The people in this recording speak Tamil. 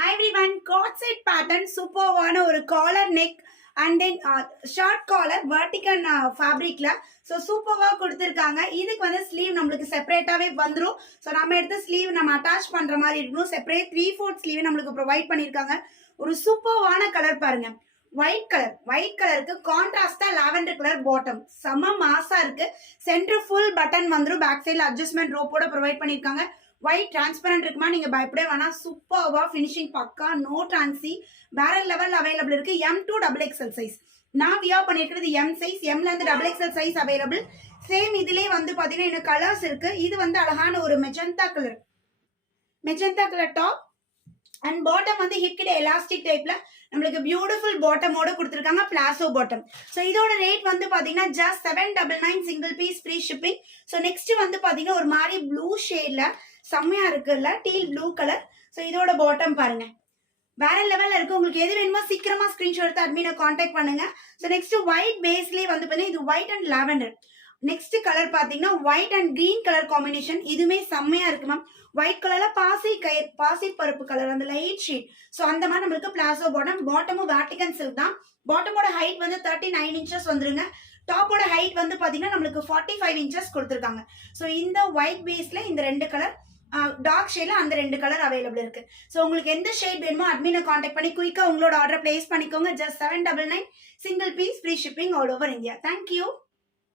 Hi everyone, cord set pattern superவான ஒரு collar neck and then short collar vertical ஃபேப்ரிக்ல ஸோ சூப்பர்வா கொடுத்துருக்காங்க. இதுக்கு வந்து ஸ்லீவ் நம்மளுக்கு செப்பரேட்டாவே வந்துடும். ஸோ நம்ம எடுத்து ஸ்லீவ் நம்ம அட்டாச் பண்ற மாதிரி இருக்கணும். செப்பரேட் 3/4 ஸ்லீவ் நம்மளுக்கு ப்ரொவைட் பண்ணியிருக்காங்க. ஒரு சூப்பர்வான கலர் பாருங்க, ஒயிட் கலருக்கு கான்ட்ராஸ்டா லாவெண்டர் கலர் பாட்டம், செம மாசா இருக்கு. சென்டர் ஃபுல் பட்டன் வந்துடும். பேக் சைடில் அட்ஜஸ்ட்மெண்ட் ரோப்போட ப்ரொவைட் பண்ணியிருக்காங்க. ஒயிட் டிரான்ஸ்பரண்ட் இருக்குமா, நீங்க பயப்படவே வேணாம். சூப்பர்வா ஃபினிஷிங் பக்கா, நோ டிரான்சி, வேற லெவல் அவைலபிள் இருக்கு. M2 XXL சைஸ் நான் வியா பண்ணிருக்கிறது M சைஸ். Mல இருந்து XXL சைஸ் அவைலபிள். சேம் இதுலயே வந்து பாத்தீங்கன்னா இன்னும் கலர்ஸ் இருக்கு. இது வந்து அழகான ஒரு magenta colour top and bottom வந்து ஹிப்கிட்ட எலாஸ்டிக் டைப்ல நம்மளுக்கு பியூட்டிஃபுல் பாட்டமோட கொடுத்துருக்காங்க, பிளாசோ பாட்டம். ஸோ இதோட ரேட் வந்து பாத்தீங்கன்னா just 799 single piece free shipping. So next வந்து பாத்தீங்கன்னா ஒரு மாதிரி ப்ளூ ஷேட்ல செம்மையா இருக்குல்ல, டீல் ப்ளூ கலர். ஸோ இதோட பாட்டம் பாருங்க, வேற லெவல்ல இருக்கு. உங்களுக்கு எது வேணுமோ சீக்கிரமா ஸ்கிரீன்ஷாட் எடுத்து அட்மினை கான்டாக்ட் பண்ணுங்க. ஸோ நெக்ஸ்ட் ஒயிட் பேஸ்லயே வந்து பாத்தீங்கன்னா இது white and lavender. Next colour பாத்தீங்கன்னா white and green colour combination. இதுமே செம்மையா இருக்கு மேம். ஒயிட் கலர்ல பாசி பருப்பு கலர், அந்த லைட் ஷேட். ஸோ அந்த மாதிரி நம்மளுக்கு பிளாசோ பாட்டம். பாட்டமும் வேட்டிகன் சில்க் தான். பாட்டமோட ஹைட் வந்து 39 இன்ச்சஸ் வந்துருங்க. டாப்போட ஹைட் வந்து பாத்தீங்கன்னா நம்மளுக்கு 45 இன்ச்சஸ் கொடுத்துருக்காங்க. ஸோ இந்த ஒயிட் பேஸ்ல இந்த ரெண்டு கலர், டார்க் ஷேட்ல அந்த ரெண்டு கலர் அவைலபிள் இருக்கு. ஸோ உங்களுக்கு எந்த ஷேட் வேணுமோ அட்மினை கான்டாக்ட் பண்ணி குயிக்கா உங்களோட ஆர்டர் பிளேஸ் பண்ணிக்கோங்க. Just 799 single piece free shipping all over India. Thank you.